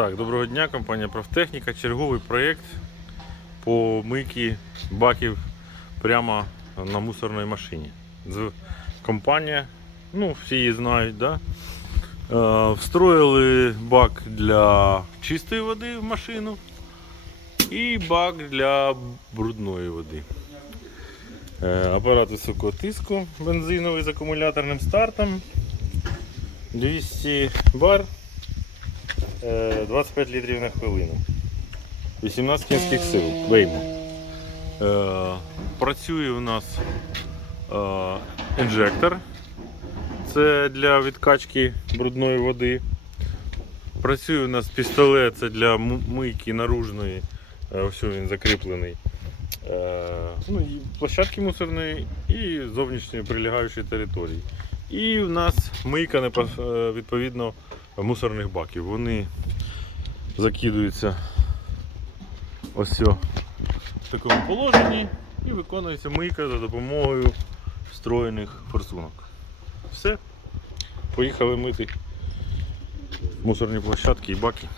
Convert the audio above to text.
Так, доброго дня, компанія Профтехніка. Черговий проєкт по мийці баків прямо на мусорній машині. Компанія, ну, всі її знають, да? Е, встроїли бак для чистої води в машину і бак для брудної води. Е, апарат високого тиску, бензиновий з акумуляторним стартом. 200 бар. Е, 25 літрів на хвилину. 18 кінських сил. Вийме. Е, працює у нас е, інжектор. Це для відкачки брудної води. Працює у нас пістолет, це для мийки наружної. Е, Ось він закріплений. Е, ну, і площадки мусорної і зовнішньої прилегаючої території. І в нас мийка е, відповідно мусорних баків. Вони закидуються ось в такому положенні і виконується мийка за допомогою встроєних форсунок. Все. Поїхали мити мусорні площадки і баки.